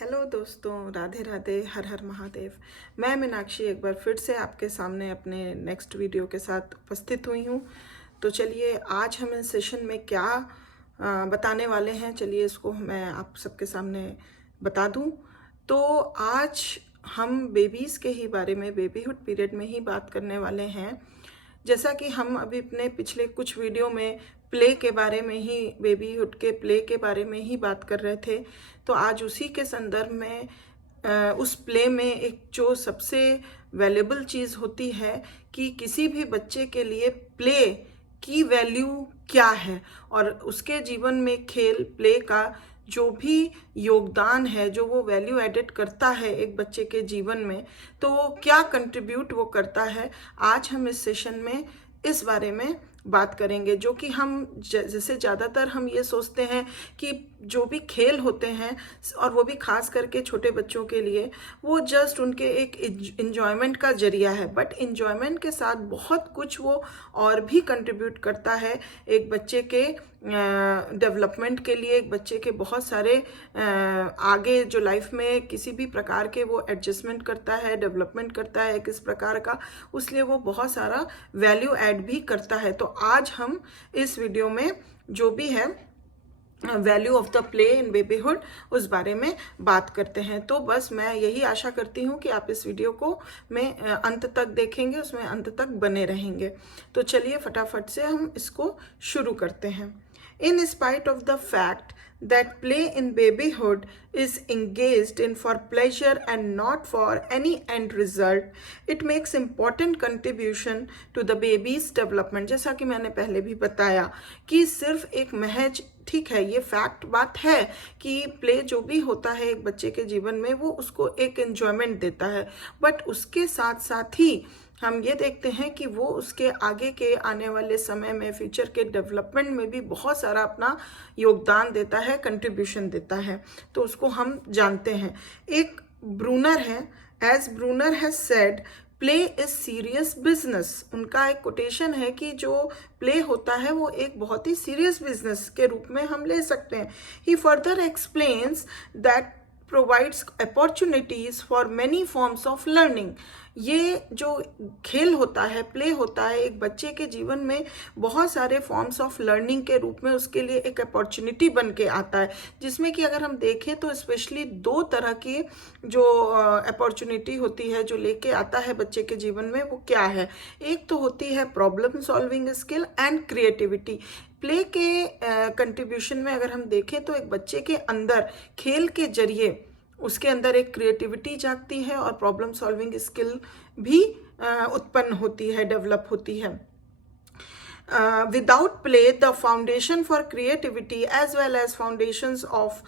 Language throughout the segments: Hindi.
हेलो दोस्तों, राधे राधे, हर हर महादेव। मैं मीनाक्षी एक बार फिर से आपके सामने अपने नेक्स्ट वीडियो के साथ उपस्थित हुई हूँ। तो चलिए आज हम इस सेशन में क्या बताने वाले हैं, चलिए इसको मैं आप सबके सामने बता दूँ। तो आज हम बेबीज़ के ही बारे में, बेबीहुड पीरियड में ही बात करने वाले हैं। जैसा कि हम अभी अपने पिछले कुछ वीडियो में प्ले के बारे में ही, बेबीहुड के प्ले के बारे में ही बात कर रहे थे, तो आज उसी के संदर्भ में उस प्ले में एक जो सबसे वैल्यूएबल चीज़ होती है कि किसी भी बच्चे के लिए प्ले की वैल्यू क्या है और उसके जीवन में खेल प्ले का जो भी योगदान है, जो वो वैल्यू एडेड करता है एक बच्चे के जीवन में, तो वो क्या कंट्रीब्यूट वो करता है, आज हम इस सेशन में इस बारे में बात करेंगे। जो कि हम जैसे ज़्यादातर हम ये सोचते हैं कि जो भी खेल होते हैं और वो भी खास करके छोटे बच्चों के लिए, वो जस्ट उनके एक इंजॉयमेंट का जरिया है, बट इंजॉयमेंट के साथ बहुत कुछ वो और भी कंट्रीब्यूट करता है एक बच्चे के डेवलपमेंट के लिए, एक बच्चे के बहुत सारे आगे जो लाइफ में किसी भी प्रकार के वो एडजस्टमेंट करता है, डेवलपमेंट करता है किस प्रकार का, उसलिए वो बहुत सारा वैल्यू ऐड भी करता है। तो आज हम इस वीडियो में जो भी है value of the play in babyhood उस बारे में बात करते हैं। तो बस मैं यही आशा करती हूँ कि आप इस वीडियो को में अंत तक देखेंगे, उसमें अंत तक बने रहेंगे। तो चलिए फटाफट से हम इसको शुरू करते हैं। In spite of the fact that play in babyhood is engaged in for pleasure and not for any end result, it makes important contribution to the baby's development। जैसा कि मैंने पहले भी बताया कि सिर्फ एक महज, ठीक है, ये फैक्ट बात है कि प्ले जो भी होता है एक बच्चे के जीवन में वो उसको एक एंजॉयमेंट देता है, बट उसके साथ साथ ही हम ये देखते हैं कि वो उसके आगे के आने वाले समय में, फ्यूचर के डेवलपमेंट में भी बहुत सारा अपना योगदान देता है, कंट्रीब्यूशन देता है। तो उसको हम जानते हैं। एक ब्रूनर है, as Bruner has said, play is serious business. उनका एक कोटेशन है कि जो प्ले होता है वो एक बहुत ही सीरियस बिजनेस के रूप में हम ले सकते हैं। He further explains that provides opportunities for many forms of learning। ये जो खेल होता है, प्ले होता है, एक बच्चे के जीवन में बहुत सारे फॉर्म्स ऑफ लर्निंग के रूप में उसके लिए एक अपॉर्चुनिटी बन के आता है, जिसमें कि अगर हम देखें तो स्पेशली दो तरह की जो अपॉर्चुनिटी होती है जो लेके आता है बच्चे के जीवन में, वो क्या है। एक तो होती है problem solving skill and creativity. Play के कंट्रीब्यूशन में अगर हम देखें तो एक बच्चे के अंदर खेल के जरिए उसके अंदर एक क्रिएटिविटी जागती है और प्रॉब्लम सॉल्विंग स्किल भी उत्पन्न होती है, डेवलप होती है। Without play, the foundation for creativity as well as foundations of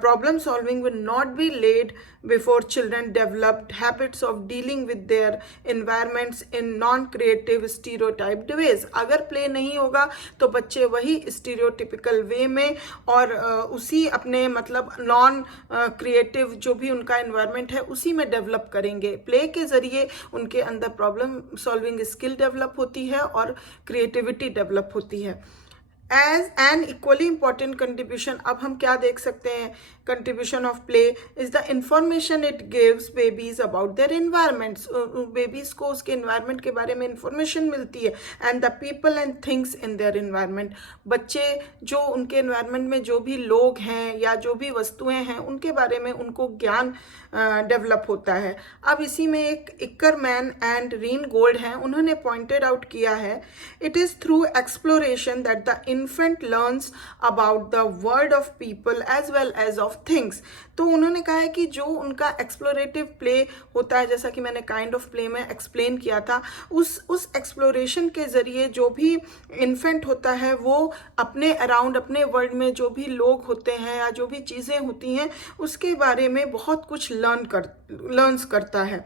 problem solving will not be laid before children developed habits of dealing with their environments in non-creative stereotyped ways। अगर play नहीं होगा तो बच्चे वही stereotypical way में और उसी अपने मतलब नॉन क्रिएटिव जो भी उनका environment है उसी में डेवलप करेंगे। प्ले के जरिए उनके अंदर प्रॉब्लम सॉल्विंग स्किल डेवलप होती है और क्रिएटिविटी डेवलप होती है। As an equally important contribution, अब हम क्या देख सकते हैं, contribution of play is the information it gives babies about their environments. Babies को उसके एनवायरमेंट के बारे में इंफॉर्मेशन मिलती है, and the people and things in their environment. बच्चे जो उनके एनवायरमेंट में जो भी लोग हैं या जो भी वस्तुएं हैं उनके बारे में उनको ज्ञान डेवलप होता है। अब इसी में एक इक्करमैन एंड रीन गोल्ड हैं, उन्होंने पॉइंटेड आउट किया है, it is through exploration that the infant learns about the world of people as well as of things। तो उन्होंने कहा है कि जो उनका एक्सप्लोरेटिव प्ले होता है, जैसा कि मैंने काइंड ऑफ प्ले में एक्सप्लेन किया था, उस एक्सप्लोरेशन के जरिए जो भी इन्फेंट होता है वो अपने अराउंड, अपने वर्ल्ड में जो भी लोग होते हैं या जो भी चीज़ें होती हैं उसके बारे में बहुत कुछ लर्न्स करता है।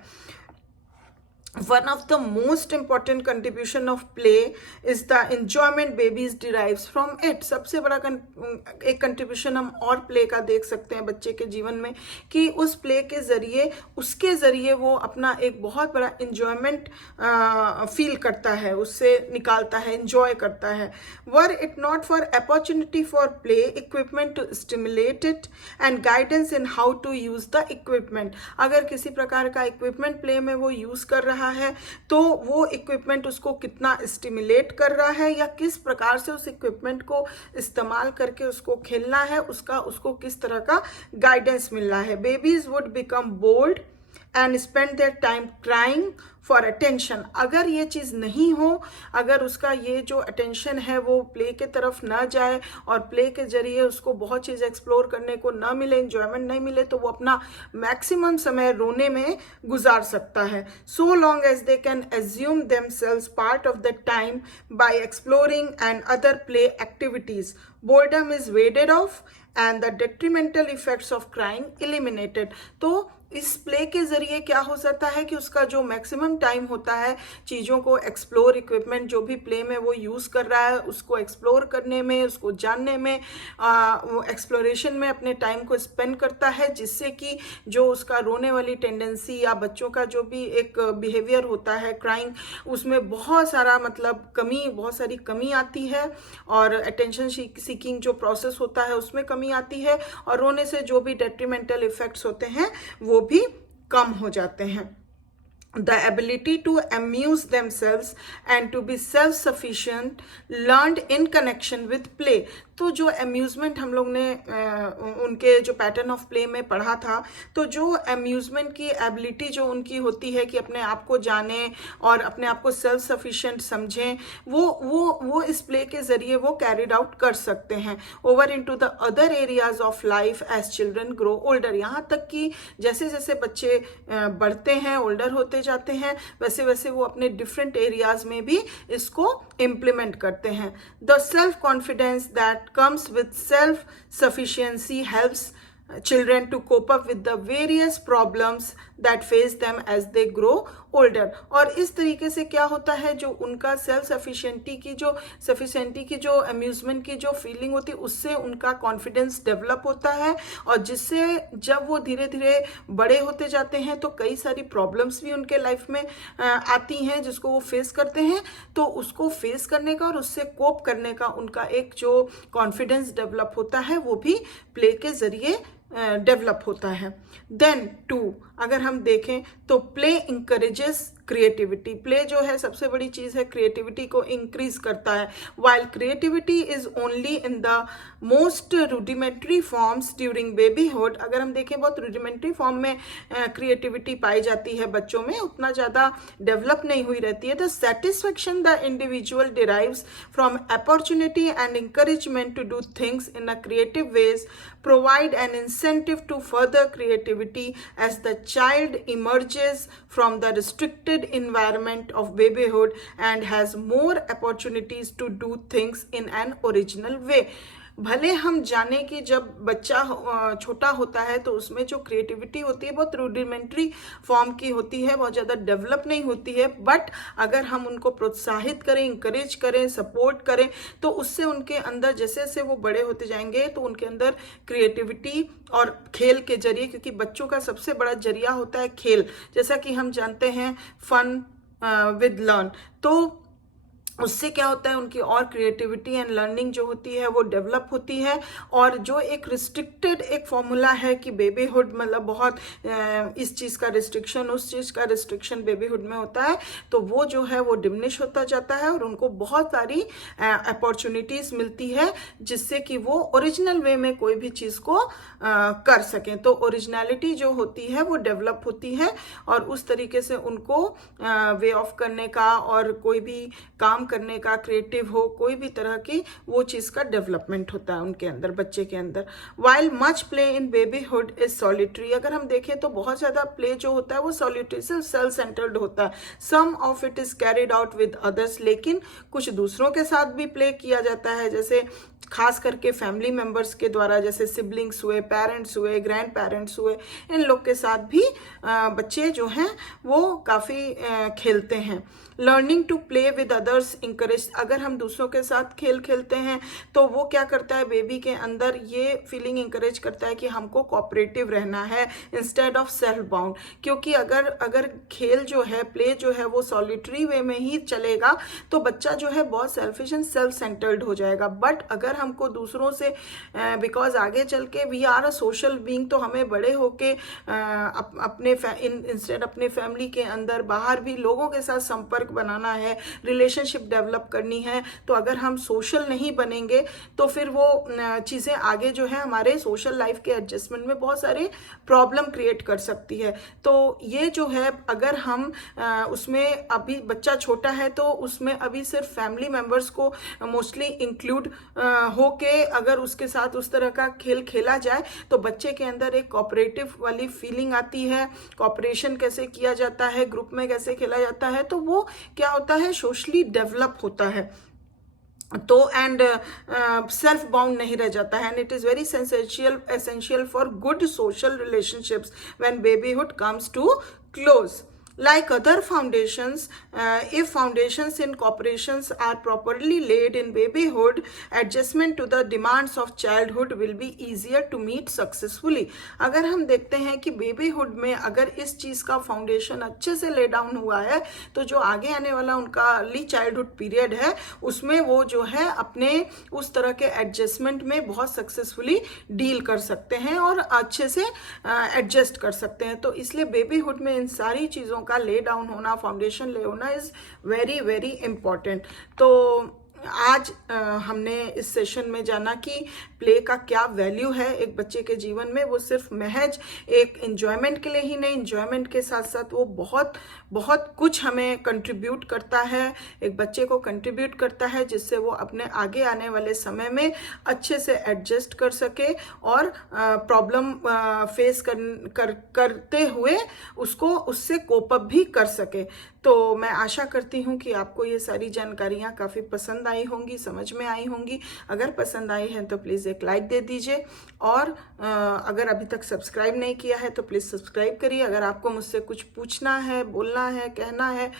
one of the most important contribution of play is the enjoyment babies derives from it। सबसे बड़ा एक कंट्रीब्यूशन हम और प्ले का देख सकते हैं बच्चे के जीवन में कि उस प्ले के जरिए उसके जरिए वो अपना एक बहुत बड़ा enjoyment फील करता है, उससे निकालता है, enjoy करता है। Were it not for opportunity for play, equipment to stimulate it and guidance in how to use the equipment, अगर किसी प्रकार का इक्विपमेंट प्ले में वो यूज कर रहा है तो वो इक्विपमेंट उसको कितना स्टिमुलेट कर रहा है या किस प्रकार से उस इक्विपमेंट को इस्तेमाल करके उसको खेलना है, उसको किस तरह का गाइडेंस मिल रहा है। Babies would become bored and spend their time crying for attention. अगर ये चीज़ नहीं हो, अगर उसका ये जो अटेंशन है वो प्ले के तरफ ना जाए और प्ले के जरिए उसको बहुत चीज़ एक्सप्लोर करने को ना मिले, इंजॉयमेंट नहीं मिले, तो वो अपना मैक्सिमम समय रोने में गुजार सकता है। So long as they can assume themselves part of the time by exploring and other play activities, boredom is warded off and the detrimental effects of crying eliminated. तो इस प्ले के जरिए क्या हो सकता है कि उसका जो मैक्सिमम टाइम होता है चीज़ों को एक्सप्लोर, इक्विपमेंट जो भी प्ले में वो यूज़ कर रहा है उसको एक्सप्लोर करने में, उसको जानने में, वो एक्सप्लोरेशन में अपने टाइम को स्पेंड करता है, जिससे कि जो उसका रोने वाली टेंडेंसी या बच्चों का जो भी एक बिहेवियर होता है क्राइंग, उसमें बहुत सारा बहुत सारी कमी आती है और अटेंशन सीकिंग जो प्रोसेस होता है उसमें कमी आती है और रोने से जो भी डेट्रीमेंटल इफेक्ट्स होते हैं वो भी कम हो जाते हैं। The ability to amuse themselves and to be self-sufficient learned in connection with play। तो जो अम्यूज़मेंट हम लोग ने उनके जो पैटर्न ऑफ प्ले में पढ़ा था, तो जो अम्यूज़मेंट की एबिलिटी जो उनकी होती है कि अपने आप को जाने और अपने आप को सेल्फ सफिशिएंट समझें, वो इस प्ले के ज़रिए वो कैरिड आउट कर सकते हैं over into the other areas of life as children grow older. यहाँ तक कि जैसे जैसे बच्चे बढ़ते हैं, ओल्डर होते जाते हैं, वैसे वैसे वो अपने डिफरेंट एरियाज में भी इसको इम्प्लीमेंट करते हैं। The self confidence that comes with self sufficiency helps children to cope up with the various problems that face them as they grow older। और इस तरीके से क्या होता है, जो उनका सेल्फ सफिशिएंटी की जो अम्यूजमेंट की जो फीलिंग होती है उससे उनका कॉन्फिडेंस डेवलप होता है और जिससे जब वो धीरे धीरे बड़े होते जाते हैं तो कई सारी प्रॉब्लम्स भी उनके लाइफ में आती हैं जिसको वो फेस करते हैं, तो उसको फेस करने का और उससे कोप करने का उनका एक जो कॉन्फिडेंस डेवलप होता है वो भी प्ले के जरिए डेवलप होता है। देन 2 अगर हम देखें तो प्ले इंकरेजेस क्रिएटिविटी। प्ले जो है सबसे बड़ी चीज़ है, क्रिएटिविटी को इंक्रीज करता है। While creativity is only in the most rudimentary forms during babyhood, अगर हम देखें बहुत रूडिमेंट्री फॉर्म में क्रिएटिविटी पाई जाती है बच्चों में, उतना ज़्यादा डेवलप नहीं हुई रहती है। The satisfaction the individual derives from opportunity and encouragement to do things in a creative ways provide an incentive to further creativity as the child emerges from the restricted environment of babyhood and has more opportunities to do things in an original way। भले हम जाने कि जब बच्चा छोटा होता है तो उसमें जो क्रिएटिविटी होती है बहुत रूडिमेंट्री फॉर्म की होती है, बहुत ज़्यादा डेवलप नहीं होती है, बट अगर हम उनको प्रोत्साहित करें, इंकरेज करें, सपोर्ट करें तो उससे उनके अंदर जैसे जैसे वो बड़े होते जाएंगे तो उनके अंदर क्रिएटिविटी और खेल के जरिए, क्योंकि बच्चों का सबसे बड़ा जरिया होता है खेल, जैसा कि हम जानते हैं फन विद लर्न, तो उससे क्या होता है उनकी और क्रिएटिविटी एंड लर्निंग जो होती है वो डेवलप होती है। और जो एक रिस्ट्रिक्टेड एक फॉर्मूला है कि बेबीहुड मतलब बहुत इस चीज़ का रिस्ट्रिक्शन, उस चीज़ का रिस्ट्रिक्शन बेबीहुड में होता है, तो वो जो है वो डिमिनिश होता जाता है और उनको बहुत सारी अपॉर्चुनिटीज़ मिलती है जिससे कि वो ओरिजिनल वे में कोई भी चीज़ को कर सकें। तो ओरिजिनलिटी जो होती है वो डेवलप होती है और उस तरीके से उनको वे ऑफ करने का और कोई भी काम करने का, क्रिएटिव हो कोई भी तरह की वो चीज़ का डेवलपमेंट होता है उनके अंदर, बच्चे के अंदर। While much play in babyhood is solitary, अगर हम देखें तो बहुत ज़्यादा प्ले जो होता है वो सॉलिटरी, सिर्फ सेल्फ सेंटर्ड होता है। Some of it is carried out with others, लेकिन कुछ दूसरों के साथ भी प्ले किया जाता है, जैसे खास करके फैमिली मेम्बर्स के द्वारा, जैसे सिबलिंग्स हुए, पेरेंट्स हुए, ग्रैंड पेरेंट्स हुए, इन लोग के साथ भी बच्चे जो हैं वो काफ़ी खेलते हैं। Learning to play with others encourage, अगर हम दूसरों के साथ खेल खेलते हैं तो वो क्या करता है, बेबी के अंदर ये फीलिंग इंकरेज करता है कि हमको कोऑपरेटिव रहना है इंस्टेड ऑफ सेल्फ बाउंड। क्योंकि अगर खेल जो है, प्ले जो है वो सॉलिटरी वे में ही चलेगा तो बच्चा जो है बहुत सेल्फिश एंड सेल्फ सेंटर्ड हो जाएगा। बट अगर हमको दूसरों से, बिकॉज आगे चल के we are a social being, तो हमें बड़े होके अपने इंस्टेड अपने फैमिली के अंदर बाहर भी लोगों के साथ संपर्क बनाना है, रिलेशनशिप डेवलप करनी है। तो अगर हम सोशल नहीं बनेंगे तो फिर वो चीज़ें आगे जो है हमारे सोशल लाइफ के एडजस्टमेंट में बहुत सारे प्रॉब्लम क्रिएट कर सकती है। तो ये जो है, अगर हम उसमें, अभी बच्चा छोटा है तो उसमें अभी सिर्फ फैमिली मेम्बर्स को मोस्टली इंक्लूड होके अगर उसके साथ उस तरह का खेल खेला जाए तो बच्चे के अंदर एक कोऑपरेटिव वाली फीलिंग आती है। कोऑपरेशन कैसे किया जाता है, ग्रुप में कैसे खेला जाता है, तो वो क्या होता है, सोशली डेवलप होता है। तो एंड सेल्फ बाउंड नहीं रह जाता है। And it is very essential for good social relationships when babyhood comes to close. Like other foundations, if foundations in corporations are properly laid in babyhood, adjustment to the demands of childhood will be easier to meet successfully. अगर हम देखते हैं कि बेबीहुड में अगर इस चीज़ का फाउंडेशन अच्छे से ले डाउन हुआ है तो जो आगे आने वाला उनका अर्ली चाइल्डहुड पीरियड है उसमें वो जो है अपने उस तरह के एडजस्टमेंट में बहुत सक्सेसफुली डील कर सकते हैं और अच्छे से एडजस्ट कर सकते हैं। तो इसलिए बेबीहुड में इन सारी चीज़ों का ले डाउन होना, फाउंडेशन ले होना इज वेरी वेरी इंपॉर्टेंट। तो आज हमने इस सेशन में जाना कि प्ले का क्या वैल्यू है एक बच्चे के जीवन में। वो सिर्फ महज एक एंजॉयमेंट के लिए ही नहीं, एंजॉयमेंट के साथ साथ वो बहुत बहुत कुछ हमें कंट्रीब्यूट करता है, एक बच्चे को कंट्रीब्यूट करता है जिससे वो अपने आगे आने वाले समय में अच्छे से एडजस्ट कर सके और प्रॉब्लम फेस करते हुए उससे कोप अप भी कर सके। तो मैं आशा करती हूँ कि आपको ये सारी जानकारियाँ काफ़ी पसंद आई होंगी, समझ में आई होंगी। अगर पसंद आई हैं तो प्लीज़ एक लाइक दे दीजिए और अगर अभी तक सब्सक्राइब नहीं किया है तो प्लीज़ सब्सक्राइब करिए। अगर आपको मुझसे कुछ पूछना है, बोलना है, कहना है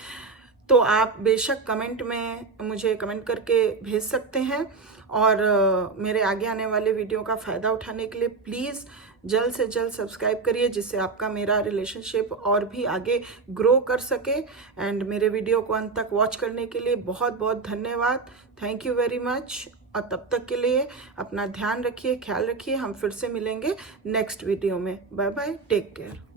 तो आप बेशक कमेंट में मुझे कमेंट करके भेज सकते हैं। और मेरे आगे आने वाले वीडियो का फ़ायदा उठाने के लिए प्लीज़ जल्द से जल्द सब्सक्राइब करिए जिससे आपका मेरा रिलेशनशिप और भी आगे ग्रो कर सके। एंड मेरे वीडियो को अंत तक वॉच करने के लिए बहुत बहुत धन्यवाद। Thank you very much. और तब तक के लिए अपना ध्यान रखिए, ख्याल रखिए। हम फिर से मिलेंगे नेक्स्ट वीडियो में। Bye bye, take care.